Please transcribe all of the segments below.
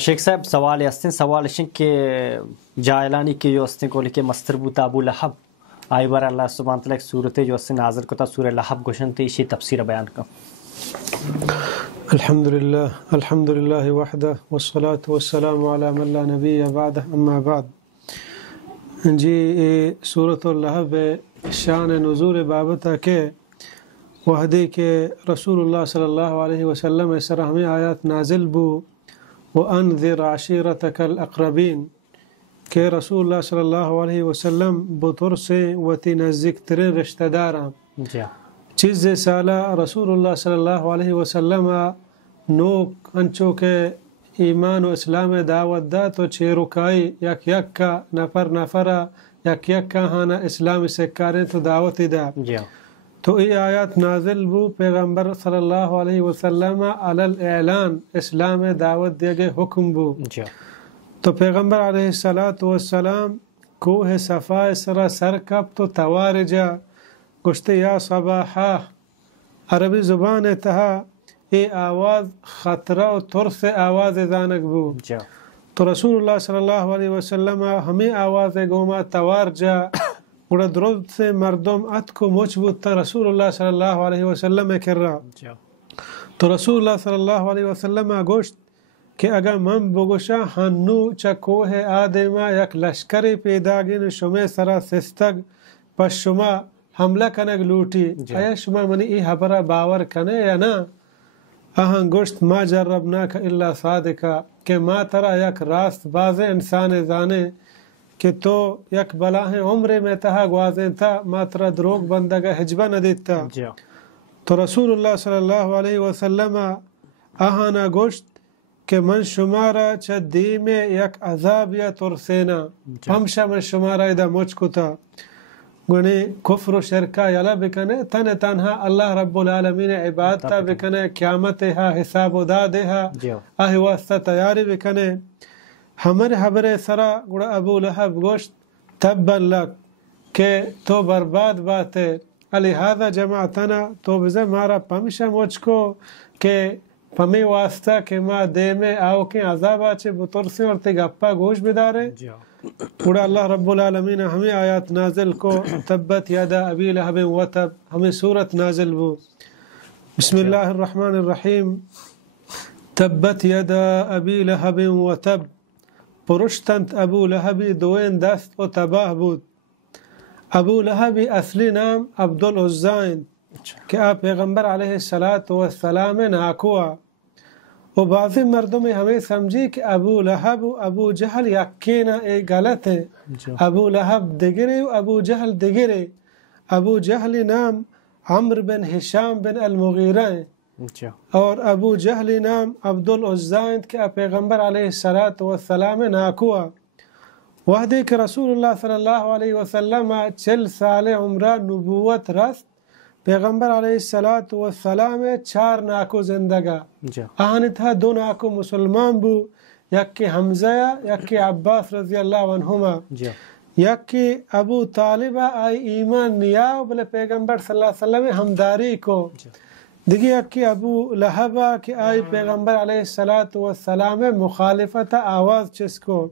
شیخ صاحب سوال هستین سوالشین که جاهلانی که جو هستین کولی که مستر بوتا ابو لهب آئی بار اللہ سبحانہ تعالیٰ ایک صورت جو ہستین نازل کتا سورہ لہب گوشن تے اسی تفسیر بیان کا. الحمدللہ وحدہ والصلاة والسلام علی من لا نبی بعدہ اما بعد. جی سورۃ اللہب شان نزول بابتا کے وحدی کے رسول اللہ صلی اللہ علیہ وسلم سر ہمیں آیات نازل بو وَأَنذِرْ عَشِيرَتَكَ الْأَقْرَبِينَ کہ رسول اللہ صلی اللہ علیہ وسلم بطور سے وتی نزدیک ترین رشتہ دارا چیز سالہ رسول اللہ صلی اللہ علیہ وسلم نوک انچو کے ایمان و اسلام دعوت دا تو چیروکائی یک یک کا نفرا یک یک کا ہانا اسلام سکاریں تو دعوت دا. تو ای آیات نازل بو پیغمبر صلی اللہ علیہ وسلم علی الاعلان اسلام دعوت دے گئے حکم بو. تو پیغمبر علیہ السلام کوہ صفا سرا سرکب تو توارجا گشتے یا صباحا عربی زبان تہا ای آواز خطرہ و ترس آواز دانک بو. تو رسول اللہ صلی اللہ علیہ وسلم ہمیں آواز گوما توارجا گوڑا درد سے مردم ات کو موچ بودتا رسول اللہ صلی اللہ علیہ وسلم کر رہا. تو رسول اللہ صلی اللہ علیہ وسلم گوشت کہ اگر من بگوشا ہنو چکوہ آدما یک لشکری پیدا گین شما سرا سستگ پس شما حملہ کنگ لوٹی آیا شما منی ای حبرہ باور کنے یا نا؟ اہن گوشت ما جربناک الا صادقا کہ ما ترا یک راست باز انسان زانے کہ تو یک بلاہ عمر میں تہا گوازیں تھا ما ترا دروگ بندگا حجبہ نہ دیتا. تو رسول اللہ صلی اللہ علیہ وسلم آہانا گوشت کہ من شمارا چا دی میں یک عذاب یا ترسینا ہمشا من شمارا ادا مجھ کو تھا گونے کفر و شرکا یلا بکنے تن تنہا اللہ رب العالمین عبادتا بکنے قیامت ہا حساب و داد ہا آہ واسطہ تیاری بکنے. ہمارے حبر سرا گوڑا ابو لہب گوشت تبن لک کہ تو برباد بات ہے لہذا جماعتنا تو بزے مارا پمشا مجھ کو کہ پمی واسطہ کہ ما دے میں آو کے عذاب آچے بطور سے اور تے گپا گوش بدارے. گوڑا اللہ رب العالمین ہمیں آیات نازل کو تبت یادا ابی لہب وتب ہمیں سورت نازل بو. بسم اللہ الرحمن الرحیم. تبت یادا ابی لہب وتب پرشتنت ابو لہبی دوین دست و تباہ بود. ابو لہبی اصلی نام عبدالعزائن کہ آپ پیغمبر علیہ السلام ناکوا و بعضی مردم ہمیں سمجھی کہ ابو لہب و ابو جہل یکینا ایک غلط ہے. ابو لہب دگرے و ابو جہل دگرے. ابو جہل نام عمر بن ہشام بن المغیرہ ہیں اور ابو جہل نام عبدالعزائن کہ پیغمبر علیہ السلام ناکوا. وحدی کہ رسول اللہ صلی اللہ علیہ وسلم 40 سال عمرہ نبوت رست پیغمبر علیہ السلام 4 ناکو زندگا آہنی تھا 2 ناکو مسلمان بو یک کہ حمزہ یک کہ عباس رضی اللہ عنہما یک کہ ابو طالبہ آئی ایمان نیاو بلے پیغمبر صلی اللہ علیہ وسلم ہمداری کو دیکھیں یک کہ ابو لہبہ کہ آئی پیغمبر علیہ السلام مخالفت آواز چس کو.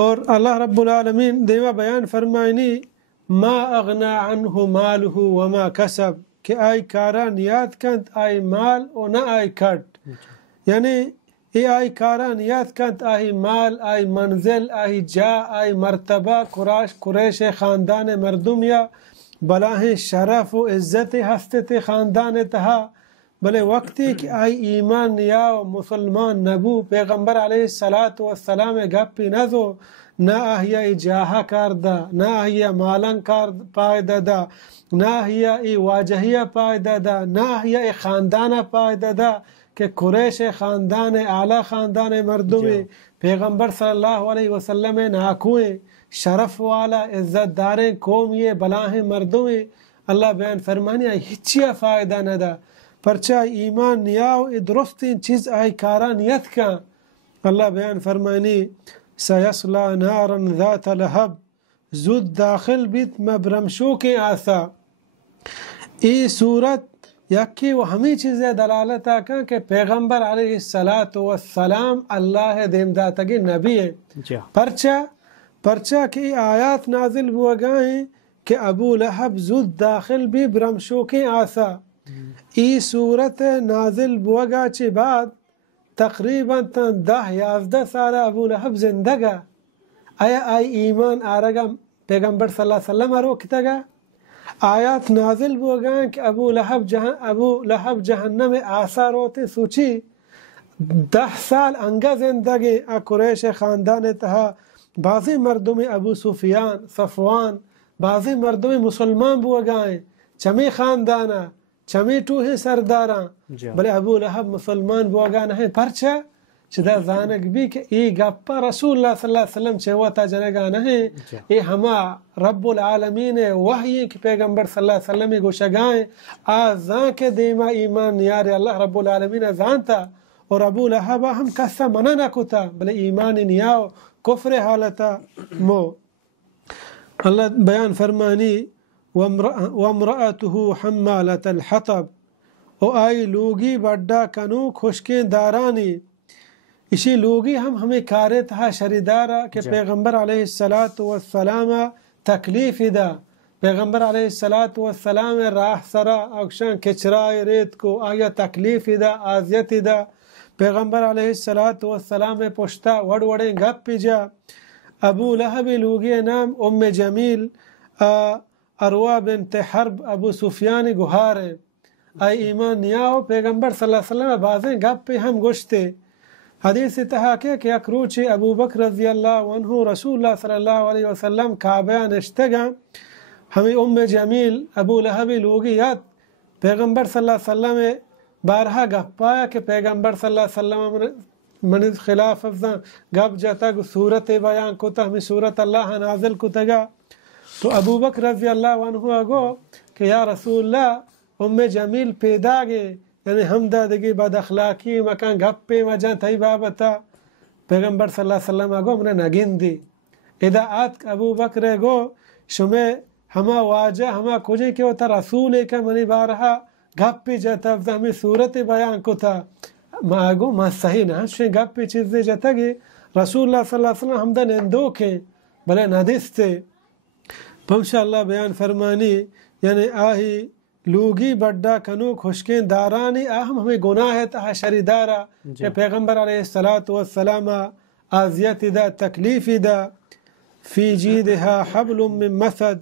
اور اللہ رب العالمین دیوہ بیان فرمائنی ما اغنا عنہ مالہ وما کسب کہ آئی کاران یاد کنت آئی مال و نہ آئی کٹ یعنی ای آئی کاران یاد کنت آئی مال آئی منزل آئی جا آئی مرتبہ قریش خاندان مردم یا بلاہ شرف و عزت ہستت خاندان تہا بلے وقتی کہ آئی ایمان یا مسلمان نبو پیغمبر علیہ السلام گپی نزو نہ آہیا ای جاہا کاردا نہ آہیا مالن کار پائدہ دا نہ آہیا ای واجہیا پائدہ دا نہ آہیا ای خاندان پائدہ دا کہ قریش خاندان اعلیٰ خاندان مردمی پیغمبر صلی اللہ علیہ وسلم ناکویں شرف والا عزت داریں قومی بلاہیں مردمی اللہ بیان فرمانی آئی ہچیا فائدہ نہ دا پرچہ ایمان نیاو ای درستین چیز آئی کارا نیت کا. اللہ بیان فرمانی سیصلا نارا ذات لہب زود داخل بیت مبرمشو کے آسا. ای صورت یکی و ہمیں چیزیں دلالت آکا کہ پیغمبر علیہ السلام اللہ دیمداتگی نبی ہے. پرچہ کی آیات نازل بوگائیں کہ ابو لہب زود داخل بھی برمشوکی آسا. ای صورت نازل بوگا چی بعد تقریباً 10-11 سال ابو لہب زندگا. آیا آئی ایمان آرگا پیغمبر صلی اللہ علیہ وسلم روکتا گا؟ آیات نازل بوگائیں کہ ابو لہب جہنم آسا روتے. سوچی 10 سال انگا زندگی قریش خاندان تہا بعضی مردم ابو سفیان صفوان بعضی مردم مسلمان بوگائیں چمی خاندانا چمی ٹوہی سرداراں بلے ابو لہب مسلمان بوگا نہیں. پرچہ چدا زانک بھی کہ ای گپا رسول اللہ صلی اللہ علیہ وسلم چہوتا جنگا نہیں. ای ہما رب العالمین وحی کہ پیغمبر صلی اللہ علیہ وسلم گوشگائیں آزان کے دیما ایمان نیار اللہ رب العالمین زانتا. اور ابو لہب ہم کسا منع نہ کتا بلے ایمان نیاو کفر حالتا مو. اللہ بیان فرمانی وامرأته حمالة الحطب او آئی لوگی بڑا کنو خشکیں دارانی. اسی لوگی ہمیں کارے تھا شریدارا کہ پیغمبر علیہ السلام تکلیف دا. پیغمبر علیہ السلام راہ سرا اکشان کچرائے ریت کو آیا تکلیف دا آزیت دا. پیغمبر علیہ السلام پشتا وڑوڑیں گپ پی جا. ابو لہب لوگی نام ام جمیل اروا بنت حرب ابو سفیان گہار ہیں. آئی ایمان نیاو پیغمبر صلی اللہ علیہ وسلم بازیں گپ پہ ہم گوشتے. حدیث تحاکے کہ اکروچی ابو بکر رضی اللہ عنہ رسول اللہ صلی اللہ علیہ وسلم کعبہ نشتگا. ہمیں ام جمیل ابو لہب لوگی یاد پیغمبر صلی اللہ علیہ وسلم بارہا گپ پایا کہ پیغمبر صلی اللہ علیہ وسلم من خلاف افضان گپ جاتا صورت بیان کتا ہمیں صورت اللہ نازل کتگا. تو ابو بکر رضی اللہ عنہ گو کہ یا رسول اللہ ام جمیل پیدا گے یعنی ہم دادگی بد اخلاقی مکان گپ پہ مجان تھی بابتا. پیغمبر صلی اللہ علیہ وسلم گو منہ نگین دی. اذا آت ابو بکر گو شمیں ہما واجہ ہما کجے کیوں تا رسول کا منی بارہا گپ پہ جاتا افضا ہمیں صورت بیان کتا. ما گو ما صحیح نہ شویں گپ پہ چیزیں جاتا گی رسول اللہ صلی اللہ علیہ وسلم ہمدہ نندو کے بلے ندستے. انشاءاللہ بیان فرمانی یعنی آہی لوگی بڑا کنو خشکیں دارانی آہم ہمیں گناہ تہا شریدارا کہ پیغمبر علیہ السلام آزیت دا تکلیف دا. فی جیدہا حبل من مسد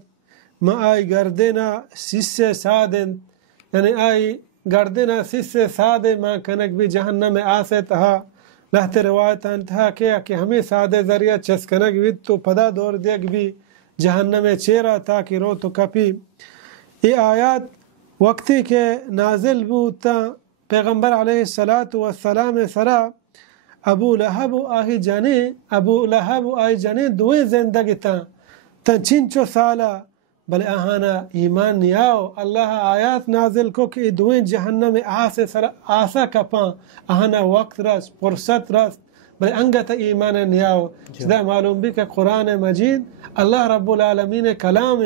ما آئی گردنا سس سادن یعنی آئی گردنا سس ساد ما کنک بھی جہنم آسے تہا. لہت روایت انتہا کیا کہ ہمیں سادے ذریعہ چسکنک بھی تو پدا دور دیکھ بھی جہنم چیرا تاکہ رو تو کپی. یہ آیات وقتی کے نازل بوتا پیغمبر علیہ السلام سرا ابو لہب آئی جانے دوئے زندگی تا چنچو سالا بلے آہانا ایمان نیاو اللہ آیات نازل کو کہ دوئے جہنم آسا کپاں آہانا وقت رس فرصت رس بلے انگتا ایمان نیاو. جدا معلوم بھی کہ قرآن مجید اللہ رب العالمین کلام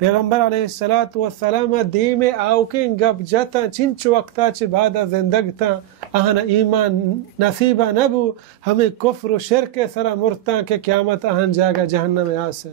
پیغمبر علیہ السلام دیم آوکیں گب جتا چنچ وقتا چی بعد زندگتا آہانا ایمان نصیبہ نبو ہمیں کفر و شرک سرا مرتا کہ قیامت آہن جاگا جہنم آسے.